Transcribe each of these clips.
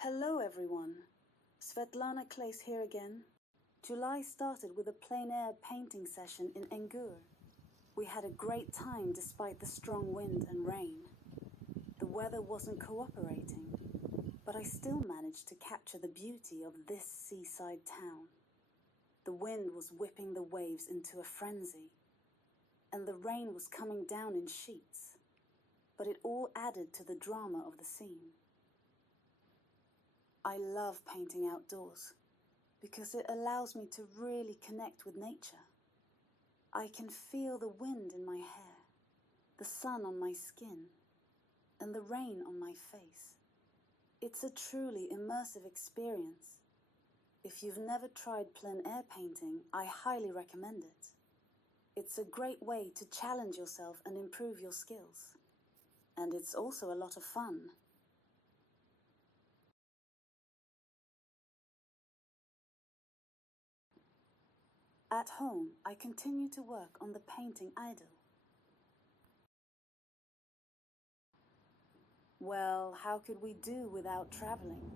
Hello everyone, Svetlana Klaise here again. July started with a plein air painting session in Engur. We had a great time despite the strong wind and rain. The weather wasn't cooperating, but I still managed to capture the beauty of this seaside town. The wind was whipping the waves into a frenzy, and the rain was coming down in sheets, but it all added to the drama of the scene. I love painting outdoors because it allows me to really connect with nature. I can feel the wind in my hair, the sun on my skin, and the rain on my face. It's a truly immersive experience. If you've never tried plein air painting, I highly recommend it. It's a great way to challenge yourself and improve your skills. And it's also a lot of fun. At home, I continue to work on the painting idol. Well, how could we do without traveling?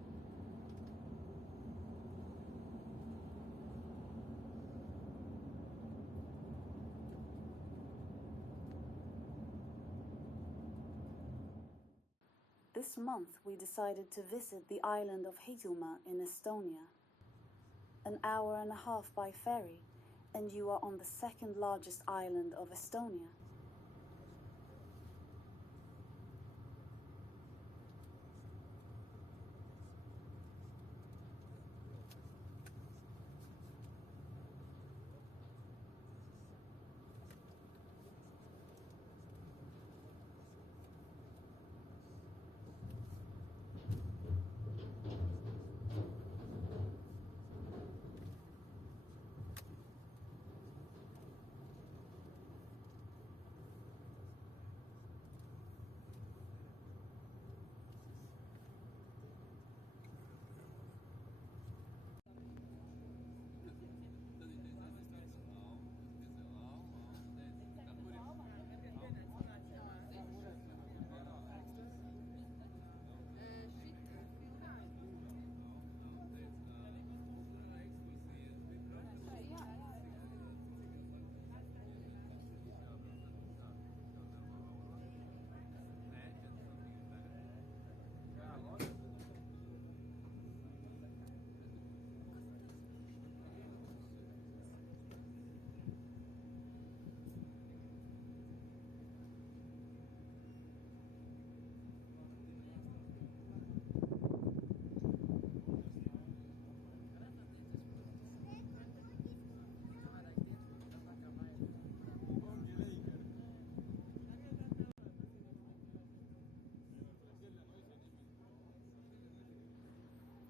This month we decided to visit the island of Hiiumaa in Estonia. An hour and a half by ferry, and you are on the second largest island of Estonia.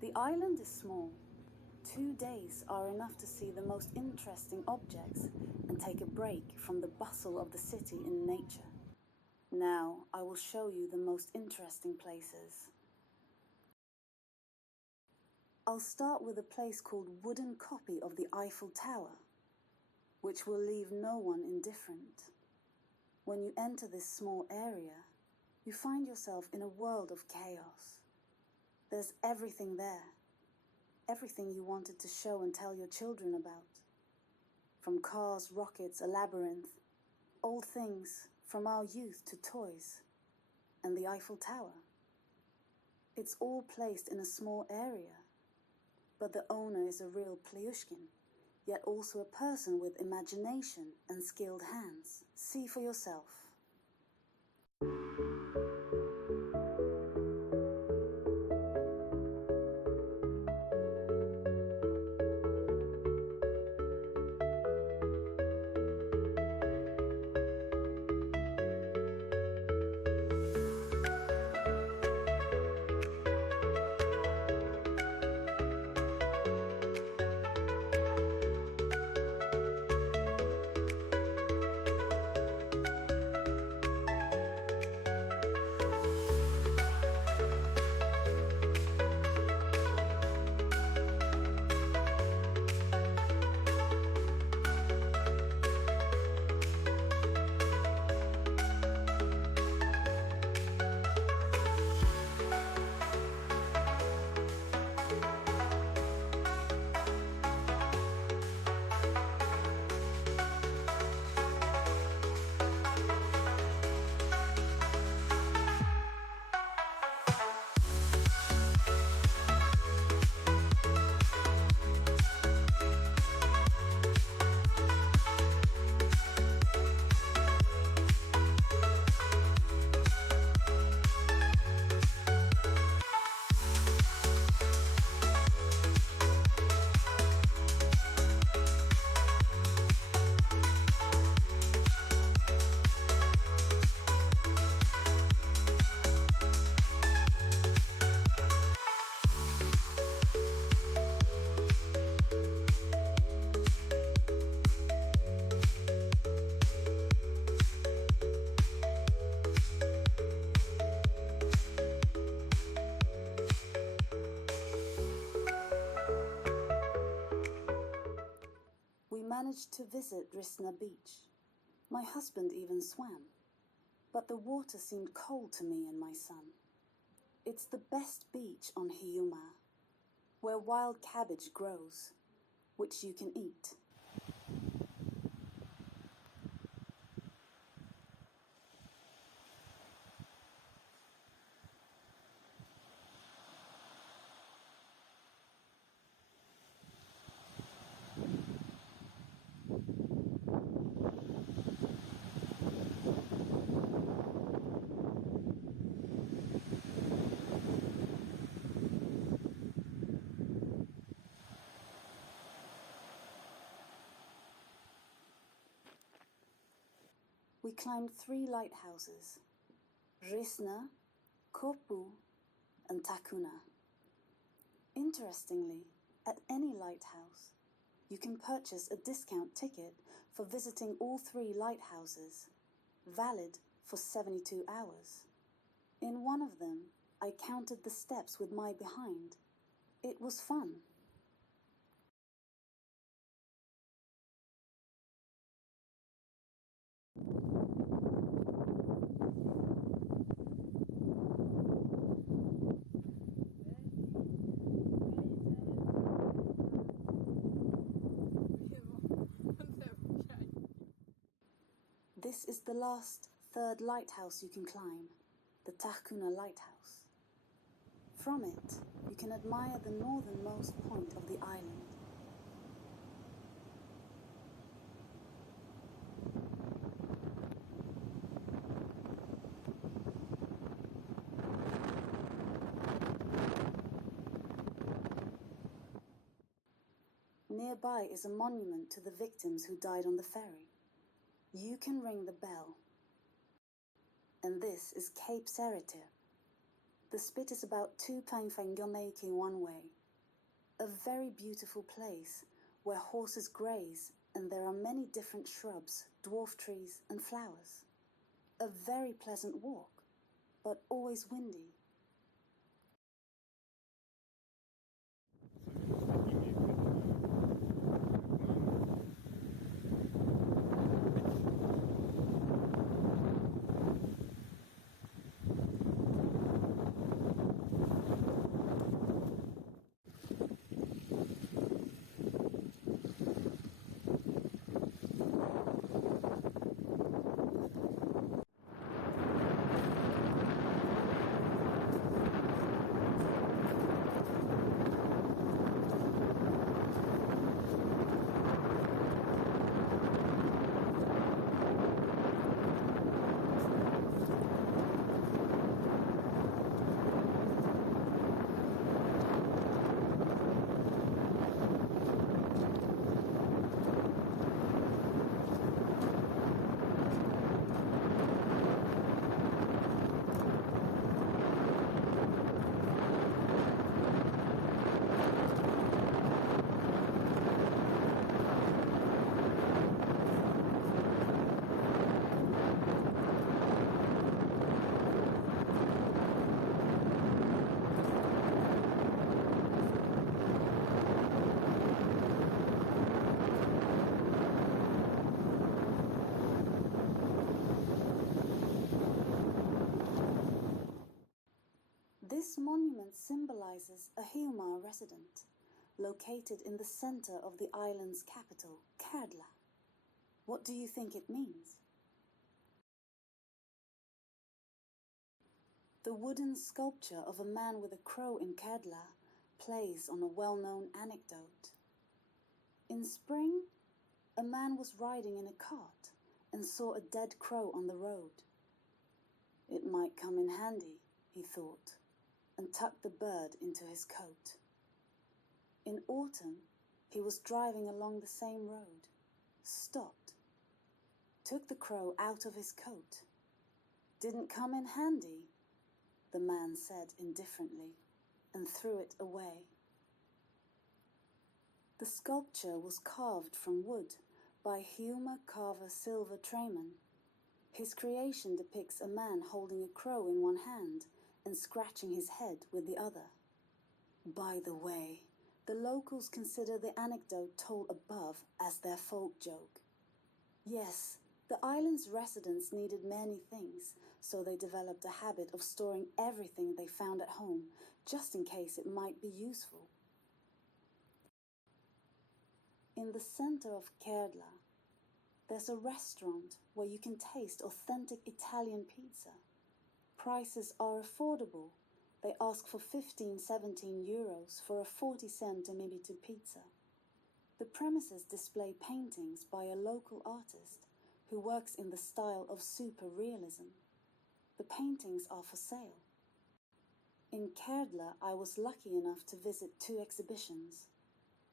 The island is small. 2 days are enough to see the most interesting objects and take a break from the bustle of the city in nature. Now I will show you the most interesting places. I'll start with a place called Wooden Copy of the Eiffel Tower, which will leave no one indifferent. When you enter this small area, you find yourself in a world of chaos. There's everything there, everything you wanted to show and tell your children about. From cars, rockets, a labyrinth, old things from our youth to toys, and the Eiffel Tower. It's all placed in a small area, but the owner is a real Pliushkin, yet also a person with imagination and skilled hands. See for yourself. managed to visit Risna beach. My husband even swam, but the water seemed cold to me and my son. It's the best beach on Hiiumaa, where wild cabbage grows, which you can eat. We climbed 3 lighthouses, Risna, Kopu, and Takuna. Interestingly, at any lighthouse, you can purchase a discount ticket for visiting all 3 lighthouses, valid for 72 hours. In one of them, I counted the steps with my behind. It was fun. This is the last, 3rd lighthouse you can climb, the Takuna Lighthouse. From it, you can admire the northernmost point of the island. Nearby is a monument to the victims who died on the ferry. You can ring the bell. And this is Cape Serritir. The spit is about 2.5 kilometers one way. A very beautiful place where horses graze and there are many different shrubs, dwarf trees and flowers. A very pleasant walk, but always windy. This monument symbolizes a Hiiumaa resident, located in the center of the island's capital, Kärdla. What do you think it means? The wooden sculpture of a man with a crow in Kärdla plays on a well-known anecdote. In spring, a man was riding in a cart and saw a dead crow on the road. It might come in handy, he thought, and tucked the bird into his coat. In autumn, he was driving along the same road, stopped, took the crow out of his coat. Didn't come in handy, the man said indifferently, and threw it away. The sculpture was carved from wood by Hiiumaa carver Silver Trayman. His creation depicts a man holding a crow in one hand and scratching his head with the other. By the way, The locals consider the anecdote told above as their folk joke. Yes, the island's residents needed many things, so they developed a habit of storing everything they found at home, just in case it might be useful. In the center of Kerdla, there's a restaurant where you can taste authentic Italian pizza. Prices are affordable. They ask for 15–17 euros for a 40-centimeter pizza. The premises display paintings by a local artist who works in the style of super realism. The paintings are for sale. In Kerdla, I was lucky enough to visit 2 exhibitions,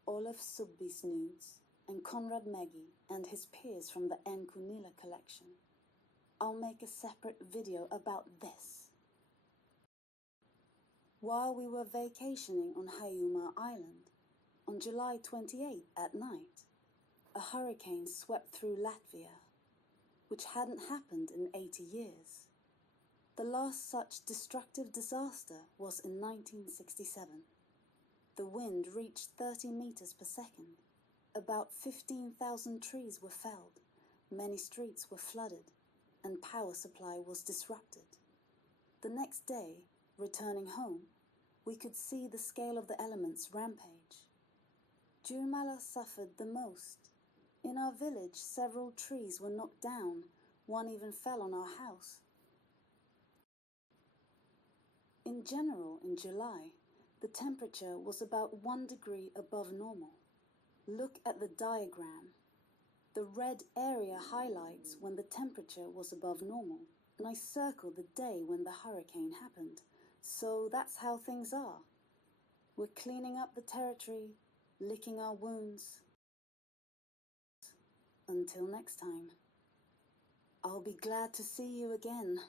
Olaf Subbi's nudes and Konrad Megi and his peers from the N. Kunila collection. I'll make a separate video about this. While we were vacationing on Hiiumaa Island, on July 28 at night, a hurricane swept through Latvia, which hadn't happened in 80 years. The last such destructive disaster was in 1967. The wind reached 30 meters per second. About 15,000 trees were felled, many streets were flooded, and power supply was disrupted. The next day, returning home, we could see the scale of the elements rampage. Jurmala suffered the most. In our village, several trees were knocked down, one even fell on our house. In general, in July, the temperature was about 1 degree above normal. Look at the diagram. The red area highlights when the temperature was above normal, and I circled the day when the hurricane happened. So that's how things are. We're cleaning up the territory, licking our wounds. Until next time, I'll be glad to see you again.